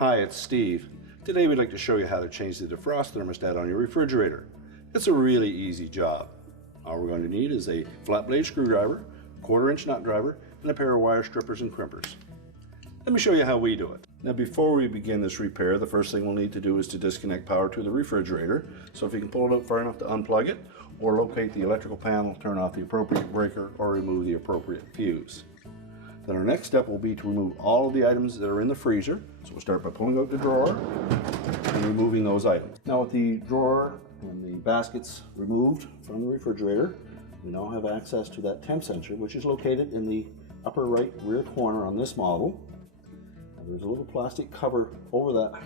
Hi, it's Steve. Today we'd like to show you how to change the defrost thermostat on your refrigerator. It's a really easy job. All we're going to need is a flat blade screwdriver, 1/4-inch nut driver, and a pair of wire strippers and crimpers. Let me show you how we do it. Now before we begin this repair, the first thing we'll need to do is to disconnect power to the refrigerator. So if you can pull it out far enough to unplug it, or locate the electrical panel, turn off the appropriate breaker, or remove the appropriate fuse. Then our next step will be to remove all of the items that are in the freezer. So we'll start by pulling out the drawer and removing those items. Now with the drawer and the baskets removed from the refrigerator, we now have access to that temp sensor, which is located in the upper right rear corner on this model. And there's a little plastic cover over that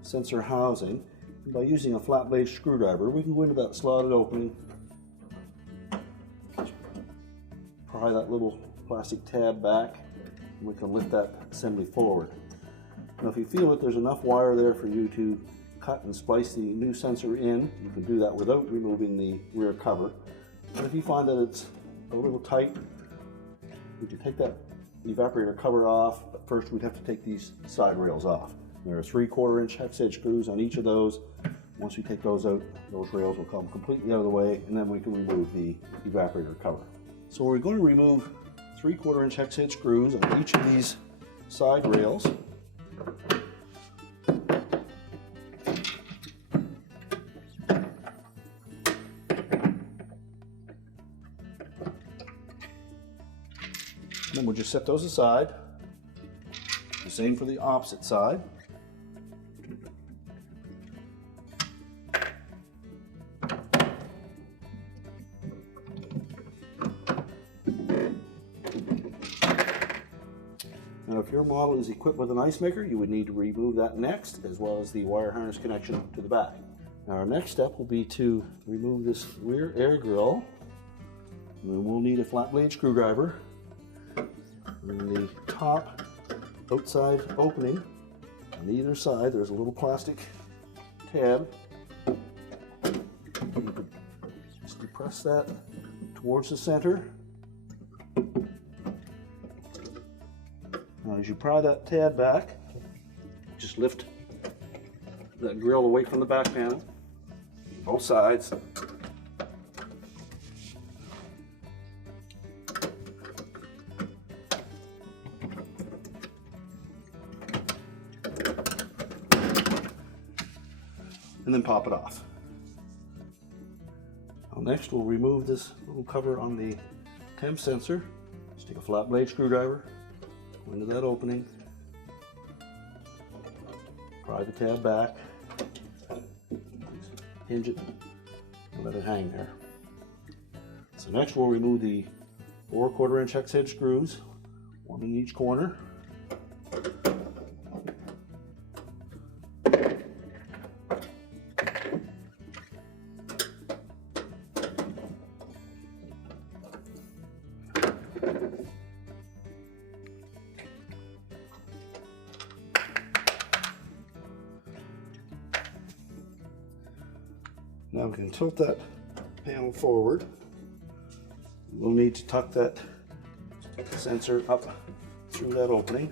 sensor housing. And by using a flat blade screwdriver, we can go into that slotted opening, pry that little plastic tab back, and we can lift that assembly forward. Now if you feel that there's enough wire there for you to cut and splice the new sensor in, you can do that without removing the rear cover. But if you find that it's a little tight, we can take that evaporator cover off, but first we'd have to take these side rails off. There are 3/4-inch hex head screws on each of those. Once we take those out, those rails will come completely out of the way, and then we can remove the evaporator cover. So we're going to remove 3/4-inch hex head screws on each of these side rails. And then we'll just set those aside. The same for the opposite side. Now if your model is equipped with an ice maker, you would need to remove that next, as well as the wire harness connection to the back. Now our next step will be to remove this rear air grill. And then we'll need a flat blade screwdriver. In the top outside opening on either side, there's a little plastic tab. You could just depress that towards the center. Now as you pry that tab back, just lift that grill away from the back panel, both sides. And then pop it off. Now next we'll remove this little cover on the temp sensor. Just take a flat blade screwdriver, go into that opening, pry the tab back, hinge it, and let it hang there. So next we'll remove the 4/4-inch hex head screws, one in each corner. Now we can tilt that panel forward. We'll need to tuck that sensor up through that opening.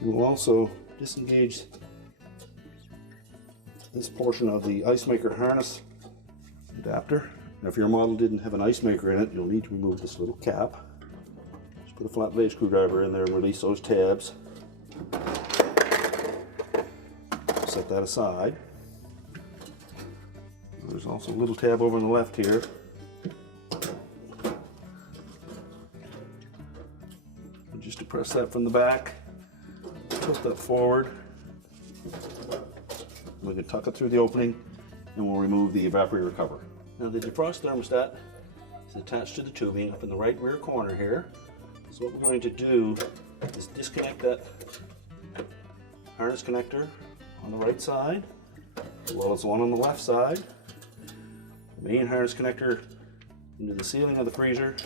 We'll also disengage this portion of the ice maker harness adapter. Now if your model didn't have an ice maker in it, you'll need to remove this little cap. Put a flat blade screwdriver in there and release those tabs. Set that aside. There's also a little tab over on the left here. And just depress that from the back, tilt that forward. We can tuck it through the opening and we'll remove the evaporator cover. Now the defrost thermostat is attached to the tubing up in the right rear corner here. So what we're going to do is disconnect that harness connector on the right side, as well as one on the left side. The main harness connector into the ceiling of the freezer,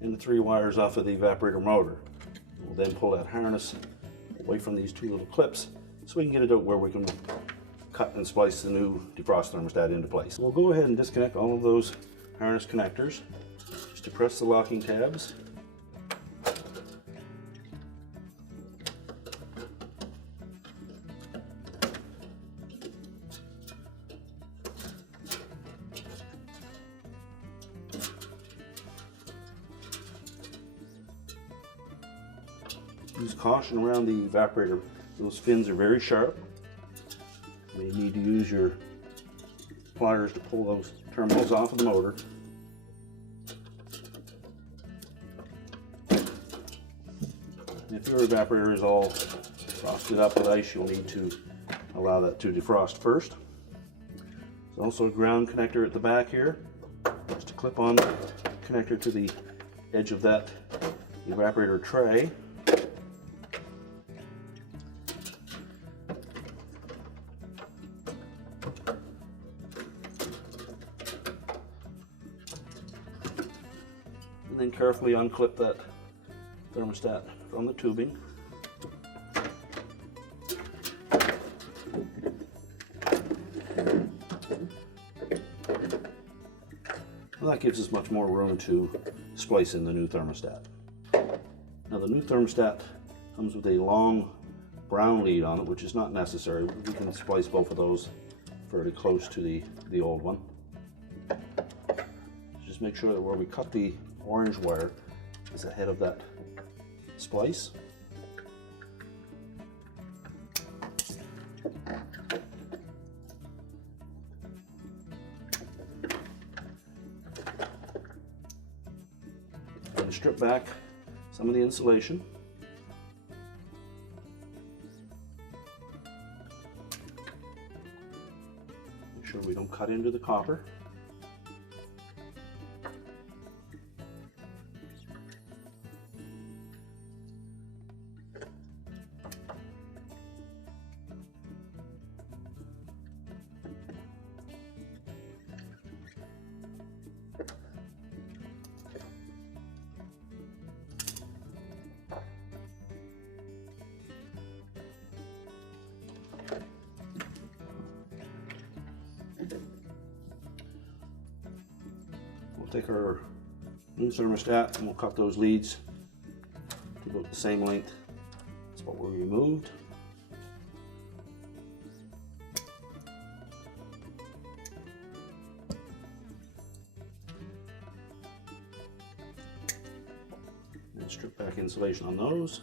and the 3 wires off of the evaporator motor. We'll then pull that harness away from these 2 little clips so we can get it out where we can cut and splice the new defrost thermostat into place. We'll go ahead and disconnect all of those harness connectors. Just depress the locking tabs. Use caution around the evaporator. Those fins are very sharp. You may need to use your pliers to pull those terminals off of the motor. And if your evaporator is all frosted up with ice, you'll need to allow that to defrost first. There's also a ground connector at the back here. Just a clip-on connector to the edge of that evaporator tray. And then carefully unclip that thermostat from the tubing. Well, that gives us much more room to splice in the new thermostat. Now the new thermostat comes with a long brown lead on it, which is not necessary. We can splice both of those fairly close to the old one. Just make sure that where we cut the orange wire is ahead of that splice. And strip back some of the insulation. Make sure we don't cut into the copper. We'll take our new thermostat and we'll cut those leads to about the same length as what we removed. And strip back insulation on those.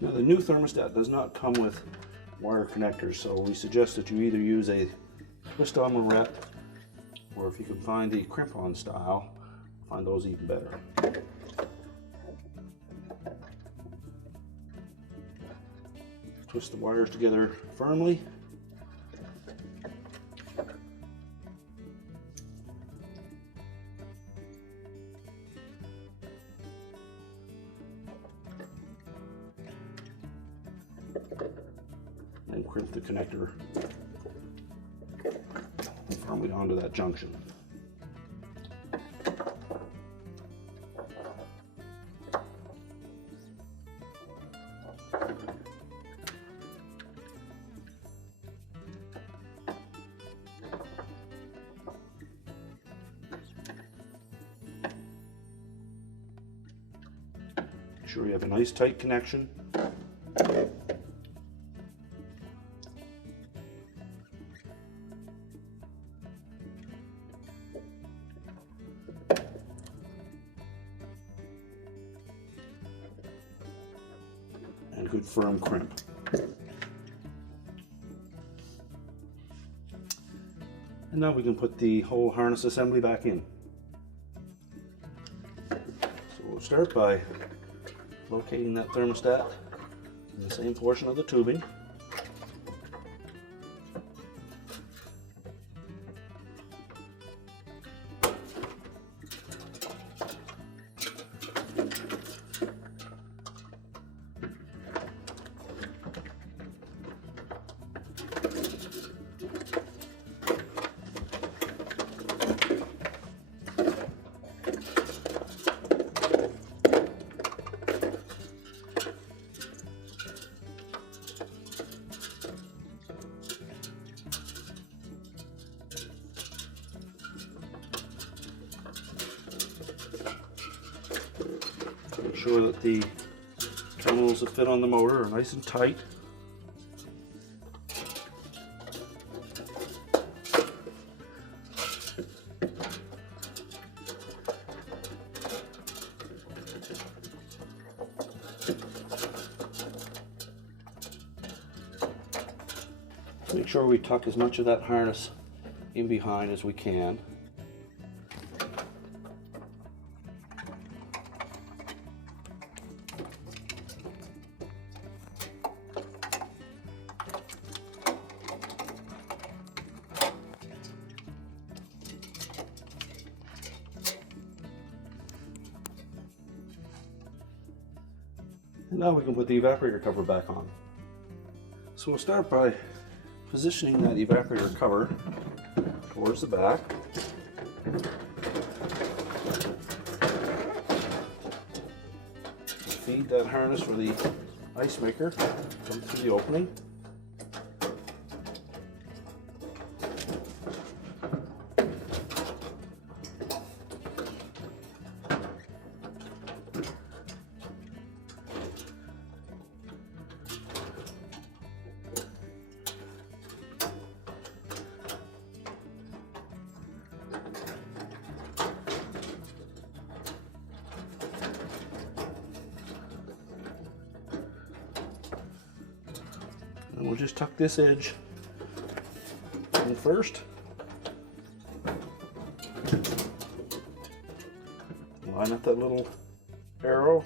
Now the new thermostat does not come with wire connectors, so we suggest that you either use a twist-on Lorette, or if you can find the crimp-on style, find those even better. Twist the wires together firmly. And crimp the connector firmly onto that junction. Make sure you have a nice tight connection. And good firm crimp. And now we can put the whole harness assembly back in. Start by locating that thermostat in the same portion of the tubing. Make sure that the terminals that fit on the motor are nice and tight. Make sure we tuck as much of that harness in behind as we can. And now we can put the evaporator cover back on. So we'll start by positioning that evaporator cover towards the back. Feed that harness for the ice maker come through the opening. And we'll just tuck this edge in first. Line up that little arrow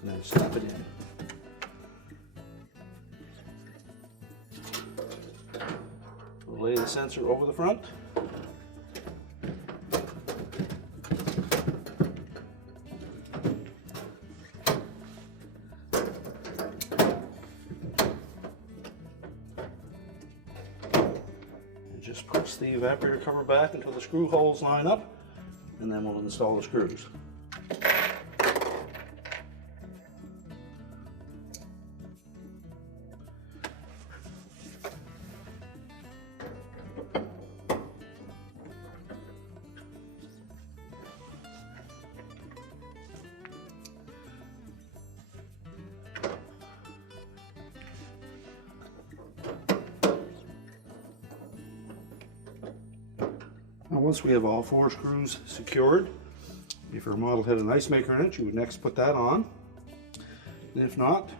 and then snap it in. We'll lay the sensor over the front. Just push the evaporator cover back until the screw holes line up, and then we'll install the screws. Now once we have all 4 screws secured, if your model had an ice maker in it, you would next put that on. And if not,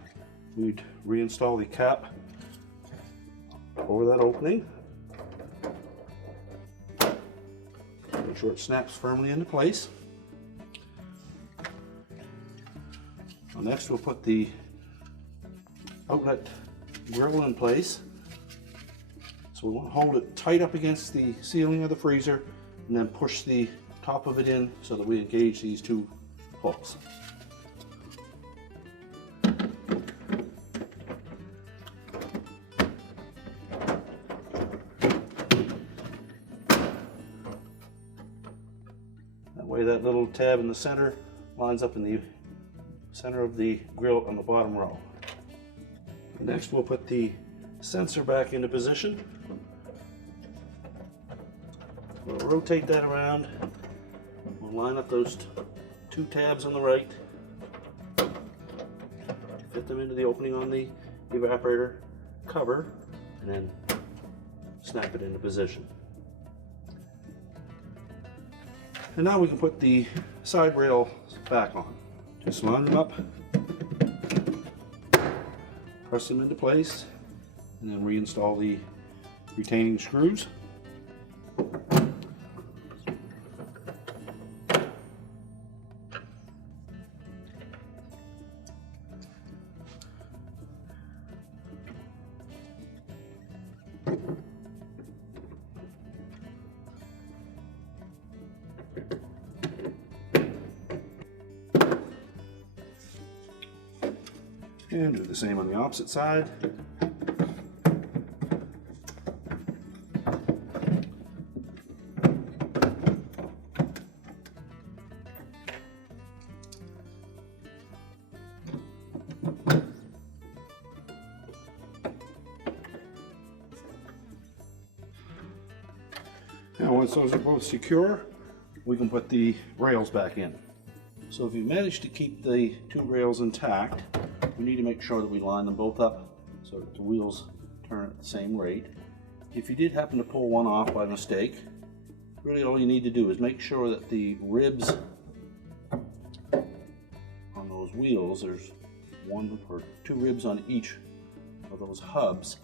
we'd reinstall the cap over that opening. Make sure it snaps firmly into place. Now next we'll put the outlet grill in place. So we want to hold it tight up against the ceiling of the freezer and then push the top of it in so that we engage these 2 hooks. That way that little tab in the center lines up in the center of the grill on the bottom row. Next we'll put the sensor back into position. We'll rotate that around. We'll line up those 2 tabs on the right. Fit them into the opening on the evaporator cover and then snap it into position. And now we can put the side rails back on. Just line them up, press them into place, and then reinstall the retaining screws. And do the same on the opposite side. Now once those are both secure, we can put the rails back in. So if you manage to keep the two rails intact, we need to make sure that we line them both up so that the wheels turn at the same rate. If you did happen to pull one off by mistake, really all you need to do is make sure that the ribs on those wheels, there's one or two ribs on each of those hubs,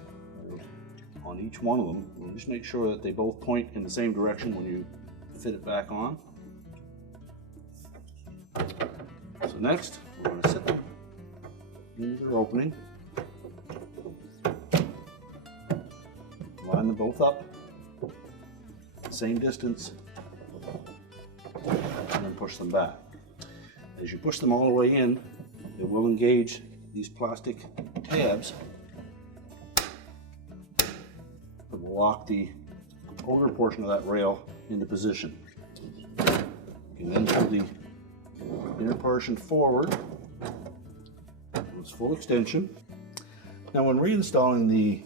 on each one of them. We'll just make sure that they both point in the same direction when you fit it back on. So next, we're going to set them into their opening. Line them both up, same distance, and then push them back. As you push them all the way in, it will engage these plastic tabs that will lock the outer portion of that rail into position. You can then pull the inner portion forward to its full extension. Now when reinstalling the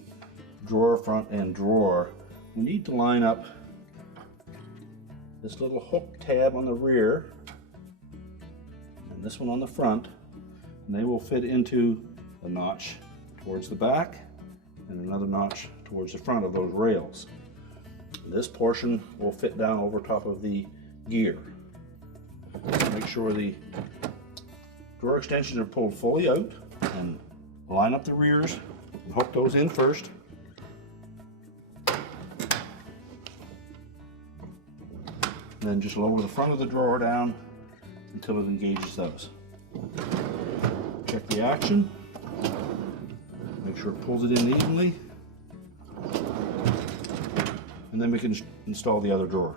drawer front and drawer, we need to line up this little hook tab on the rear and this one on the front, and they will fit into a notch towards the back and another notch towards the front of those rails. This portion will fit down over top of the gear. Make sure the drawer extensions are pulled fully out, and line up the rears and hook those in first. Then just lower the front of the drawer down until it engages those. Check the action, make sure it pulls it in evenly, and then we can install the other drawer.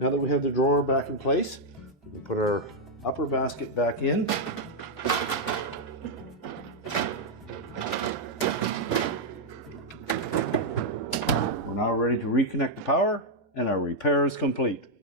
Now that we have the drawer back in place, we can put our upper basket back in. We're now ready to reconnect the power, and our repair is complete.